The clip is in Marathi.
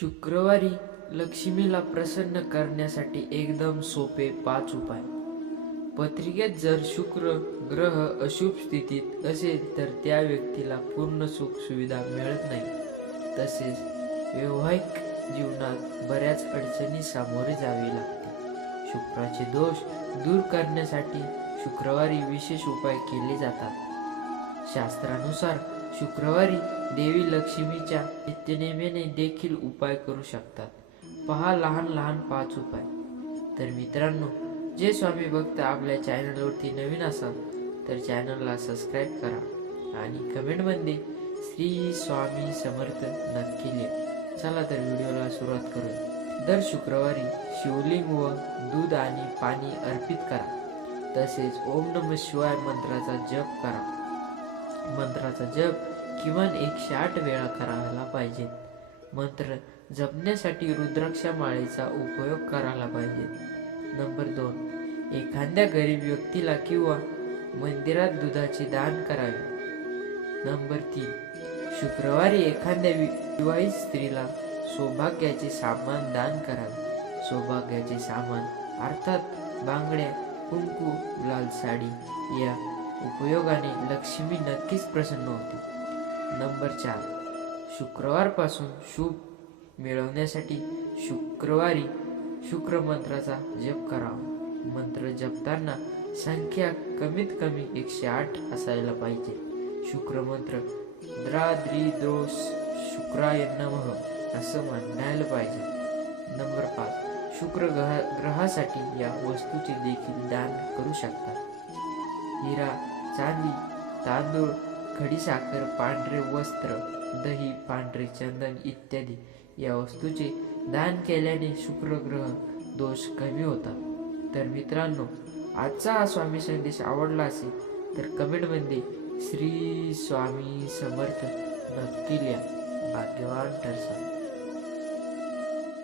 शुक्रवारी लक्ष्मीला प्रसन्न करण्यासाठी एकदम सोपे 5 उपाय. पत्रिकेत जर शुक्र ग्रह अशुभ स्थितीत असेल तर त्या व्यक्तीला पूर्ण सुख सुविधा मिळत नाही. तसेच वैवाहिक जीवनात बऱ्याच अडचणी सामोरे जावे लागते. शुक्राचे दोष दूर करण्यासाठी शुक्रवारी विशेष उपाय केले जातात. शास्त्रानुसार शुक्रवारी देवी लक्ष्मीच्या नित्यनेमेने देखील उपाय करू शकतात. पहा लहान लहान 5 उपाय. तर मित्रांनो, जे स्वामी भक्त आपल्या चॅनलवरती नवीन असाल तर चॅनलला सबस्क्राईब करा आणि कमेंटमध्ये श्री स्वामी समर्थ नक्की लिहा. चला तर व्हिडिओला सुरुवात करू. दर शुक्रवारी शिवलिंग व दूध आणि पाणी अर्पित करा. तसेच ओम नमः शिवाय मंत्राचा जप करा. मंत्राचा जप किमान 108 वेळा करायला पाहिजे. मंत्र जपण्यासाठी रुद्राक्षा माळेचा उपयोग करायला पाहिजे. नंबर 2, एखाद्या गरीब व्यक्तीला किंवा मंदिरात दुधाचे दान करावे. नंबर 3, शुक्रवारी एखाद्या विवाहित स्त्रीला सौभाग्याचे सामान दान करावे. सौभाग्याचे सामान अर्थात बांगड्या, कुंकू, लाल साडी या उपयोगाने लक्ष्मी नक्कीच प्रसन्न होते. नंबर 4, शुक्रवारपासून शुभ मिळवण्यासाठी शुक्रवारी शुक्र मंत्राचा जप करावा. मंत्र जपताना संख्या कमीत कमी 108 असायला पाहिजे. शुक्र मंत्र द्राद्रिदोष शुक्राय नमः असं म्हणायला पाहिजे. नंबर 5, शुक्र ग्रहासाठी या वस्तूचे देखील दान करू शकतात. हिरा, चांदी, तांदूळ, खडीसाखर, पांढरे वस्त्र, दही, पांढरे चंदन इत्यादी या वस्तूचे दान केल्याने शुक्र ग्रह दोष कमी होतात. तर मित्रांनो, आजचा हा स्वामी संदेश आवडला असेल तर कमेंटमध्ये श्री स्वामी समर्थ नक्की लिहा. भाग्यवान ठरसा.